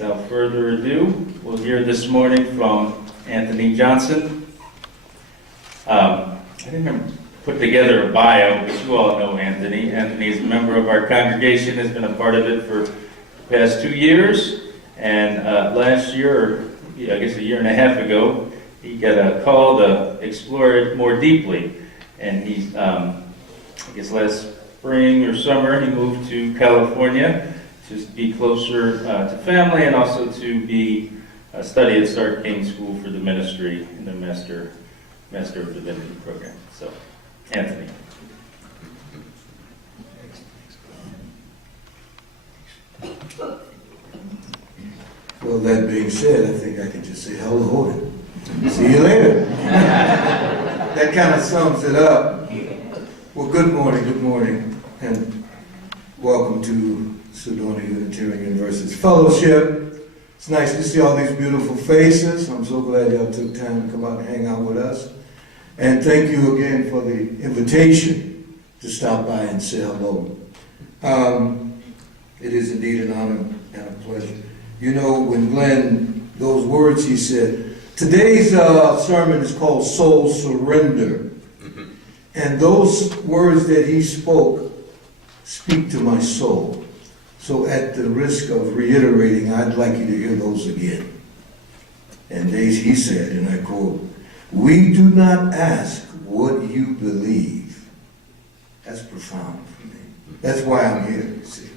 Without further ado, we'll hear this morning from Anthony Johnson. I didn't put together a bio, but you all know Anthony. Anthony is a member of our congregation, has been a part of it for the past 2 years. And last year, I guess a year and a half ago, he got a call to explore it more deeply. And he, I guess last spring or summer, he moved to California to be closer to family and also to be study at Stark King School for the Ministry in the Master of Divinity program. So, Anthony. Well, that being said, I think I can just say hello and see you later. That kind of sums it up. Well, good morning, and welcome to Sedona Unitarian Universalist Fellowship. It's nice to see all these beautiful faces. I'm so glad y'all took time to come out and hang out with us. And thank you again for the invitation to stop by and say hello. It is indeed an honor and a pleasure. You know, when Glenn, those words he said, today's sermon is called Soul Surrender. And those words that he spoke speak to my soul. So at the risk of reiterating, I'd like you to hear those again. And he said, and I quote, "We do not ask what you believe." That's profound for me. That's why I'm here, you see.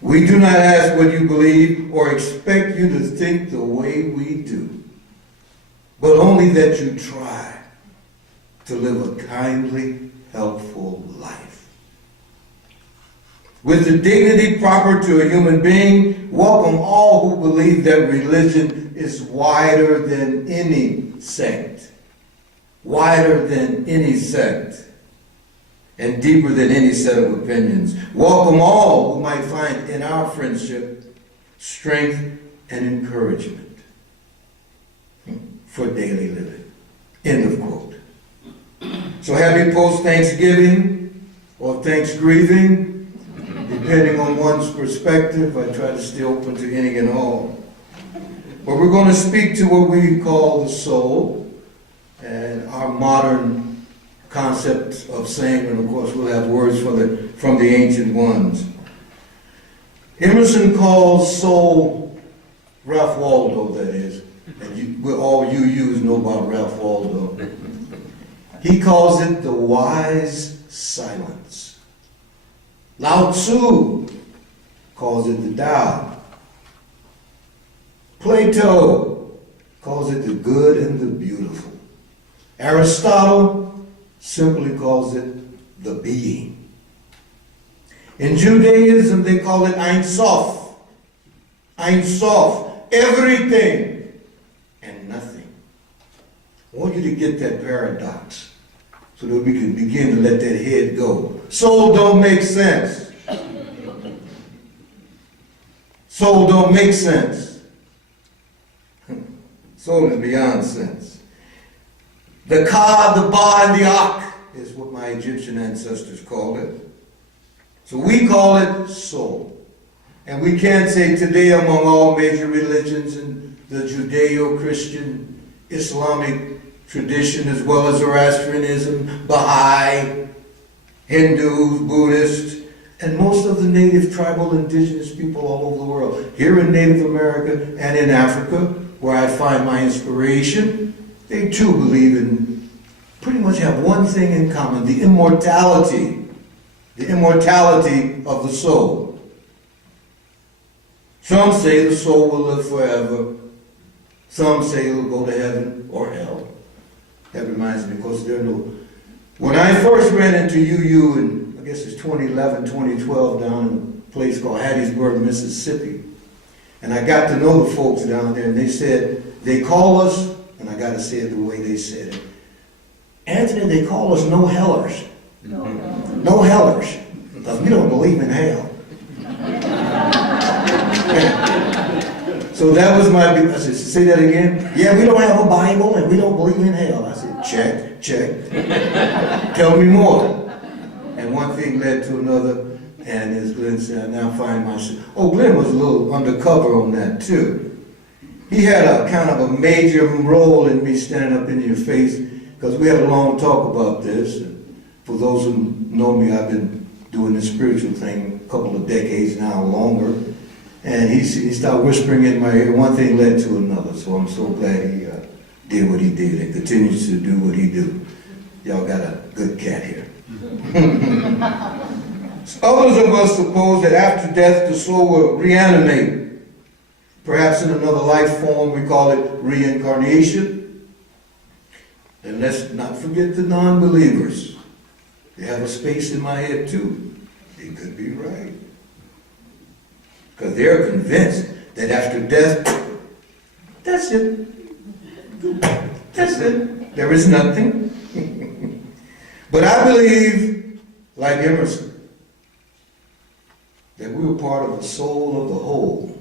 "We do not ask what you believe or expect you to think the way we do, but only that you try to live a kindly, helpful life. With the dignity proper to a human being, welcome all who believe that religion is wider than any sect, and deeper than any set of opinions. Welcome all who might find in our friendship strength and encouragement for daily living." End of quote. So happy post-Thanksgiving or Thanksgiving, depending on one's perspective. I try to stay open to any and all. But we're going to speak to what we call the soul and our modern concept of saying, and of course we'll have words from the ancient ones. Emerson calls soul, Ralph Waldo that is, and all you use know about Ralph Waldo. He calls it the wise silence. Lao Tzu calls it the Tao. Plato calls it the good and the beautiful. Aristotle simply calls it the being. In Judaism, they call it Ein Sof. Ein Sof, everything and nothing. I want you to get that paradox so that we can begin to let that head go. Soul don't make sense. Soul don't make sense. Soul is beyond sense. The Ka, the Ba, and the Ak is what my Egyptian ancestors called it. So we call it soul. And we can't say today among all major religions in the Judeo-Christian, Islamic tradition, as well as Zoroastrianism, Baha'i, Hindus, Buddhists, and most of the native tribal indigenous people all over the world. Here in Native America and in Africa, where I find my inspiration, they too believe in, pretty much have one thing in common, the immortality of the soul. Some say the soul will live forever. Some say it will go to heaven or hell. That reminds me, of course, when I first ran into UU in, I guess it's 2011, 2012, down in a place called Hattiesburg, Mississippi, and I got to know the folks down there, and they said, they call us, and I got to say it the way they said it, Anthony, they call us no hellers. No hellers, because we don't believe in hell. So that was I said, say that again? Yeah, we don't have a Bible and we don't believe in hell. I said, check. Tell me more. And one thing led to another. And as Glenn said, I now find myself, oh, Glenn was a little undercover on that too. He had a kind of a major role in me standing up in your face, because we had a long talk about this. And for those who know me, I've been doing this spiritual thing a couple of decades now, longer. And he started whispering in my ear. One thing led to another, so I'm so glad he did what he did and continues to do what he do. Y'all got a good cat here. Others of us suppose that after death the soul will reanimate, perhaps in another life form. We call it reincarnation. And let's not forget the non-believers. They have a space in my head too. They could be right. Because they're convinced that after death, that's it. That's it. There is nothing. But I believe, like Emerson, that we are part of the soul of the whole.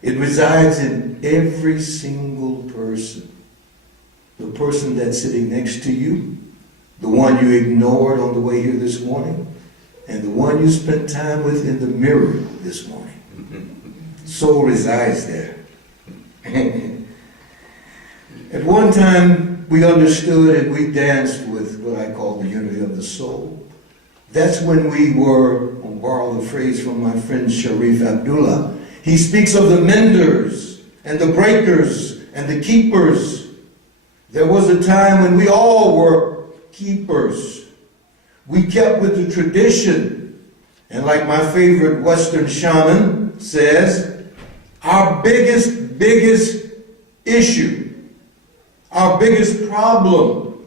It resides in every single person. The person that's sitting next to you, the one you ignored on the way here this morning, and the one you spent time with in the mirror this morning. Soul resides there. At one time, we understood and we danced with what I call the unity of the soul. That's when we were, I'll borrow the phrase from my friend Sharif Abdullah, he speaks of the menders and the breakers and the keepers. There was a time when we all were keepers. We kept with the tradition. And like my favorite Western shaman says, our biggest issue, our biggest problem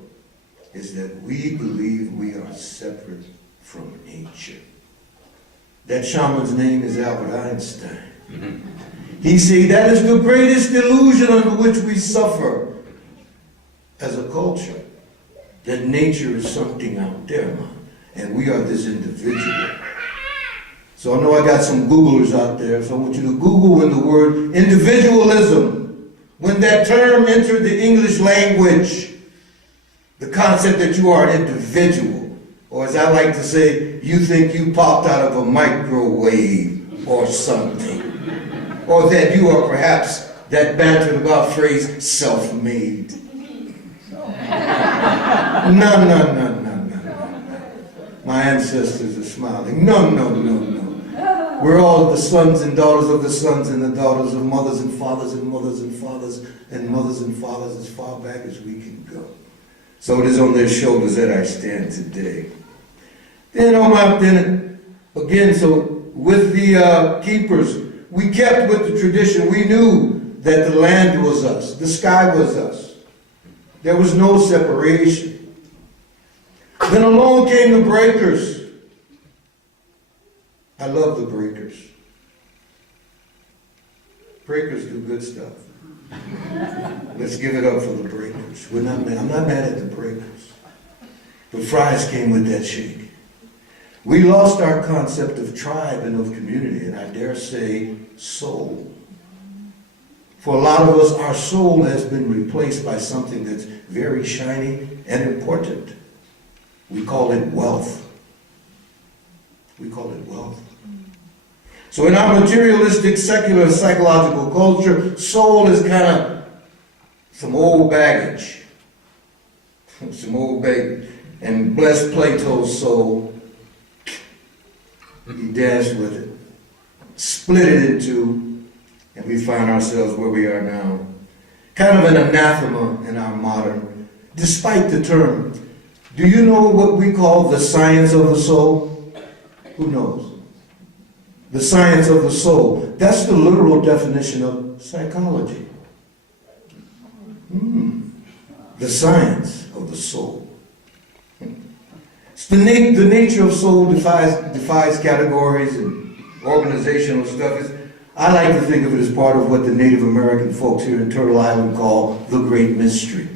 is that we believe we are separate from nature. That shaman's name is Albert Einstein. He said that is the greatest illusion under which we suffer as a culture. That nature is something out there, man, and we are this individual. So I know I got some Googlers out there, so I want you to Google when the word individualism, when that term entered the English language, the concept that you are an individual, or as I like to say, you think you popped out of a microwave or something, or that you are perhaps that bantered about phrase, self-made. No. My ancestors are smiling. No. We're all the sons and daughters of the sons and the daughters of mothers and fathers and mothers and fathers and mothers and fathers as far back as we can go. So it is on their shoulders that I stand today. So with the keepers, we kept with the tradition. We knew that the land was us, the sky was us. There was no separation. Then along came the breakers. I love the breakers. Breakers do good stuff. Let's give it up for the breakers. I'm not mad at the breakers. But fries came with that shake. We lost our concept of tribe and of community, and I dare say soul. For a lot of us, our soul has been replaced by something that's very shiny and important. We call it wealth. So in our materialistic, secular, psychological culture, soul is kind of some old baggage. And bless Plato's soul. He danced with it, split it in two, and we find ourselves where we are now. Kind of an anathema in our modern, despite the term. Do you know what we call the science of the soul? Who knows? The science of the soul. That's the literal definition of psychology. The science of the soul. The nature of soul defies categories and organizational stuff. I like to think of it as part of what the Native American folks here in Turtle Island call the Great Mystery.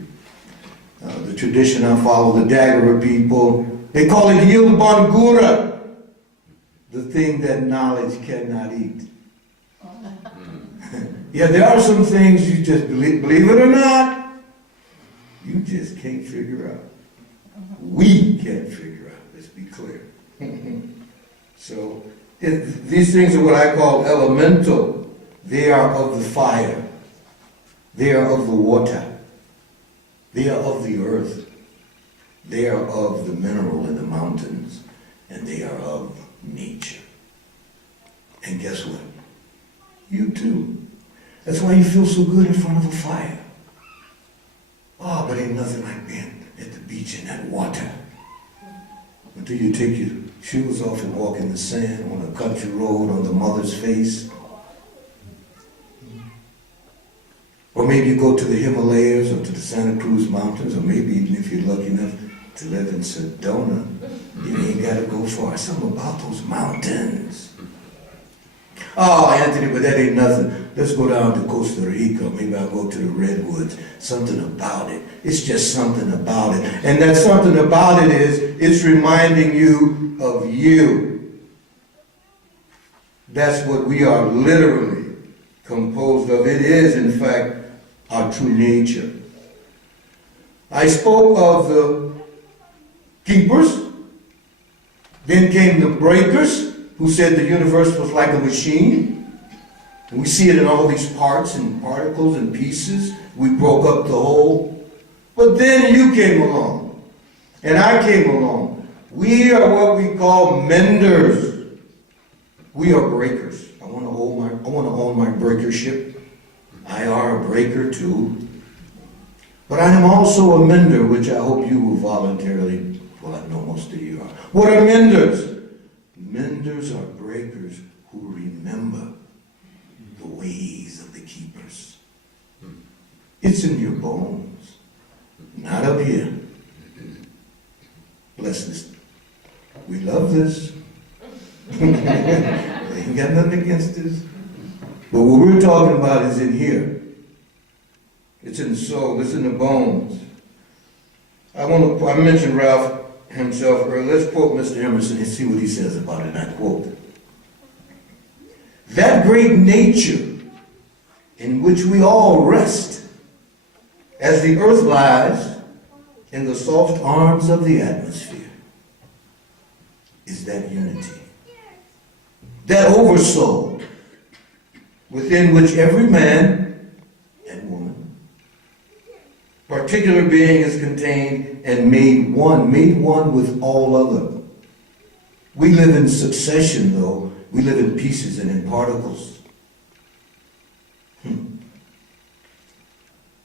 The tradition I follow, the Dagara people, they call it Yilbangura, the thing that knowledge cannot eat. Yeah, there are some things you just believe it or not, you just can't figure out. We can't figure out, let's be clear. So these things are what I call elemental. They are of the fire. They are of the water. They are of the earth. They are of the mineral in the mountains. And they are of nature. And guess what? You too. That's why you feel so good in front of a fire. Oh, but ain't nothing like being at the beach in that water. Until you take your shoes off and walk in the sand on a country road on the mother's face. Or maybe you go to the Himalayas or to the Santa Cruz Mountains, or maybe even if you're lucky enough to live in Sedona, you ain't got to go far. Something about those mountains. Oh, Anthony, but that ain't nothing. Let's go down to Costa Rica. Maybe I'll go to the Redwoods. Something about it. It's just something about it. And that something about it is, it's reminding you of you. That's what we are literally composed of. It is, in fact, our true nature. I spoke of the keepers. Then came the breakers, who said the universe was like a machine. And we see it in all these parts and particles and pieces. We broke up the whole. But then you came along. And I came along. We are what we call menders. We are breakers. I want to own my breakership. I are a breaker too. But I am also a mender, which I hope you will voluntarily, well, I know most of you are. What are menders? Menders are breakers who remember the ways of the keepers. It's in your bones, not up here. Bless this. We love this. We ain't got nothing against this. But what we're talking about is in here. It's in the soul. It's in the bones. I mentioned Ralph himself earlier. Let's quote Mr. Emerson and see what he says about it. And I quote, "That great nature in which we all rest, as the earth lies in the soft arms of the atmosphere, is that unity, that oversoul, within which every man and woman, particular being is contained and made one with all other. We live in succession, though. We live in pieces and in particles.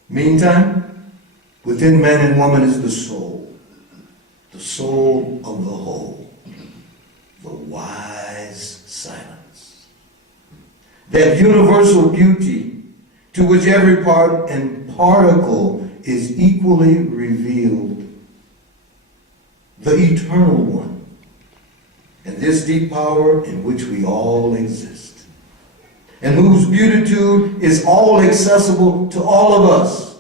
Meantime, within man and woman is the soul of the whole, the wise silence, that universal beauty to which every part and particle is equally revealed, the eternal one, and this deep power in which we all exist, and whose beatitude is all accessible to all of us.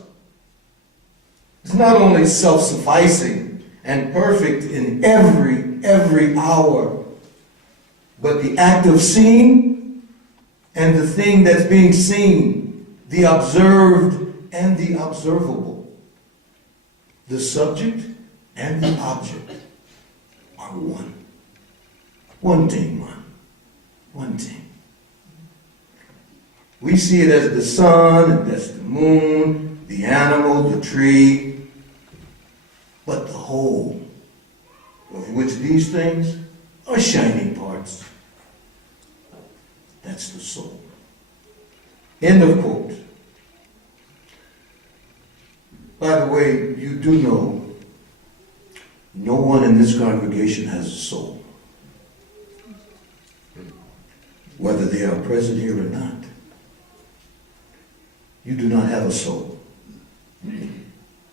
It's not only self-sufficing and perfect in every hour, but the act of seeing and the thing that's being seen, the observed and the observable, the subject and the object are one. One thing, man. One thing. We see it as the sun, and that's the moon, the animal, the tree, but the whole, of which these things are shining parts. That's the soul. End of quote. By the way, you do know, no one in this congregation has a soul, whether they are present here or not. You do not have a soul.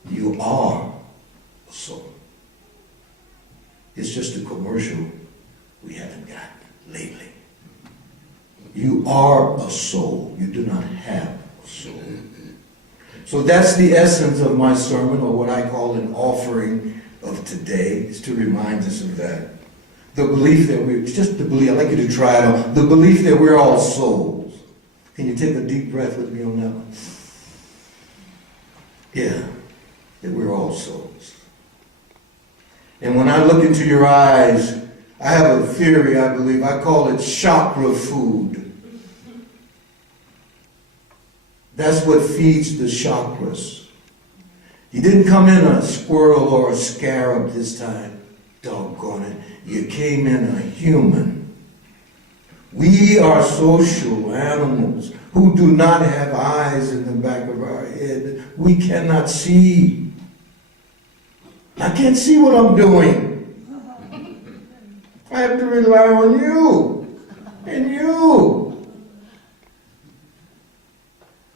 You are a soul. It's just a commercial we haven't got lately. You are a soul. You do not have a soul. So that's the essence of my sermon, or what I call an offering of today, is to remind us of that. The belief that I'd like you to try it on, the belief that we're all souls. Can you take a deep breath with me on that one? Yeah, that we're all souls. And when I look into your eyes, I have a theory, I believe. I call it chakra food. That's what feeds the chakras. You didn't come in a squirrel or a scarab this time. Doggone it. You came in a human. We are social animals who do not have eyes in the back of our head. We cannot see. I can't see what I'm doing. I have to rely on you and you.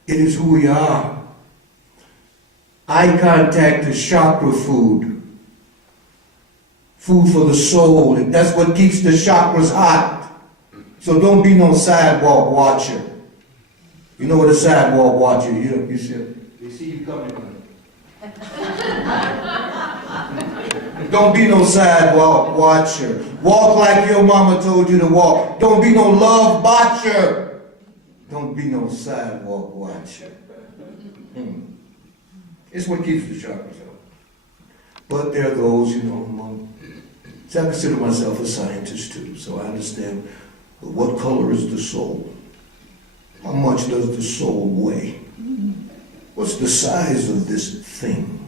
It is who we are. Eye contact is chakra food. Food for the soul. And that's what keeps the chakras hot. So don't be no sidewalk watcher. You know what a sidewalk watcher is? They see you coming. Don't be no sidewalk watcher. Walk like your mama told you to walk. Don't be no love botcher. Don't be no sidewalk watcher. It's what keeps the chakras up. But there are those, I consider myself a scientist too, so I understand what color is the soul? How much does the soul weigh? What's the size of this thing?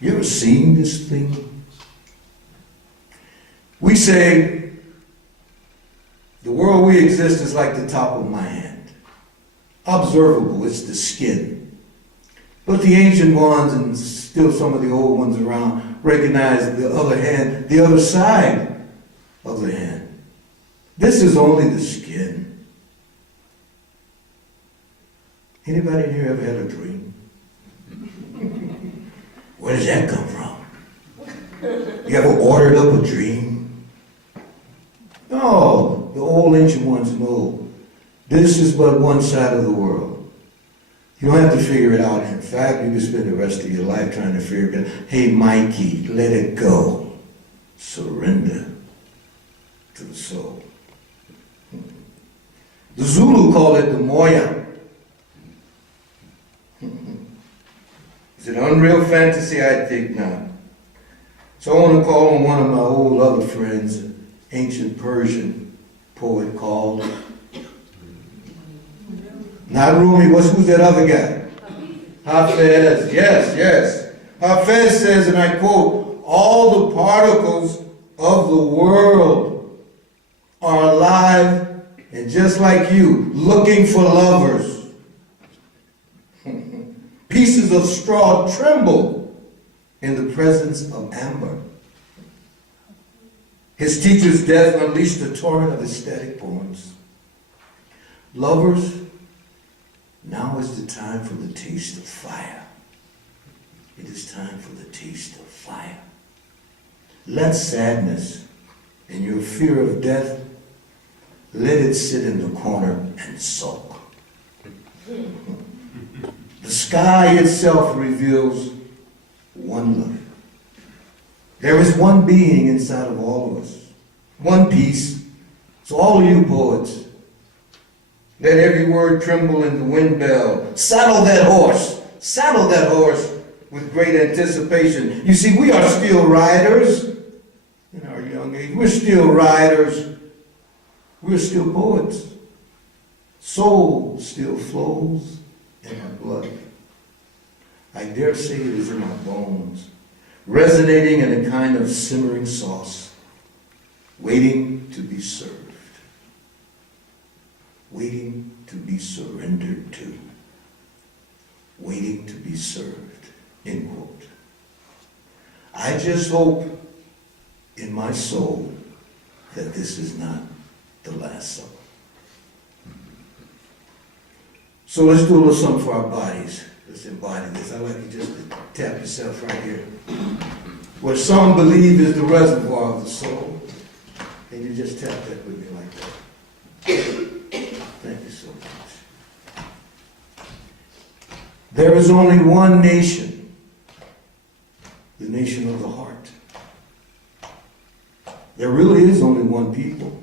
You ever seen this thing? We say the world we exist is like the top of my hand. Observable, it's the skin. But the ancient ones, and still some of the old ones around, recognize the other hand, the other side of the hand. This is only the skin. Anybody in here ever had a dream? Where does that come from? You ever ordered up a dream? No, the old ancient ones know this is but one side of the world. You don't have to figure it out. In fact, you can spend the rest of your life trying to figure it out. Hey, Mikey, let it go. Surrender to the soul. The Zulu call it the Moya. Is it unreal fantasy? I think not. So I want to call on one of my old other friends, an ancient Persian poet called, not Rumi, who's that other guy? Hafez, yes. Hafez says, and I quote, all the particles of the world are alive and just like you, looking for lovers. Pieces of straw tremble in the presence of amber. His teacher's death unleashed a torrent of ecstatic poems. Lovers, now is the time for the taste of fire. It is time for the taste of fire. Let sadness and your fear of death, let it sit in the corner and sulk. The sky itself reveals one love. There is one being inside of all of us. One peace. So all of you poets, let every word tremble in the wind bell. Saddle that horse. Saddle that horse with great anticipation. You see, we are still riders in our young age. We're still riders. We're still poets. Soul still flows in our blood. I dare say it is in our bones, resonating in a kind of simmering sauce, waiting to be served, waiting to be surrendered to, waiting to be served, end quote. I just hope in my soul that this is not the last supper. So let's do a little something for our bodies. Let's embody this. I'd like you just to tap yourself right here. What some believe is the reservoir of the soul. And you just tap that with me like that. Thank you so much. There is only one nation, the nation of the heart. There really is only one people.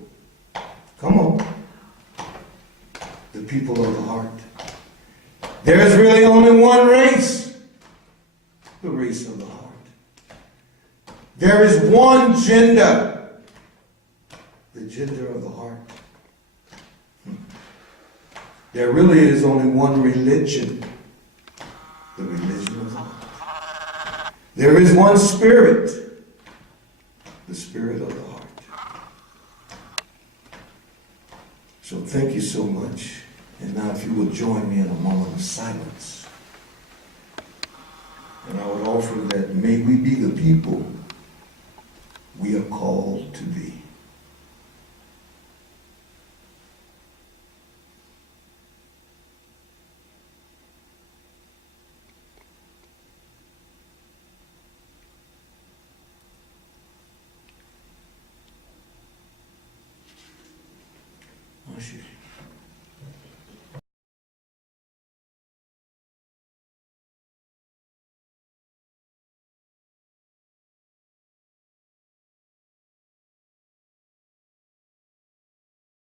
Come on. The people of the heart. There is really only one race, the race of the heart. There is one gender, the gender of the heart. There really is only one religion, the religion of the heart. There is one spirit, the spirit of the heart. So thank you so much. And now if you will join me in a moment of silence. And I would offer that may we be the people we are called to be.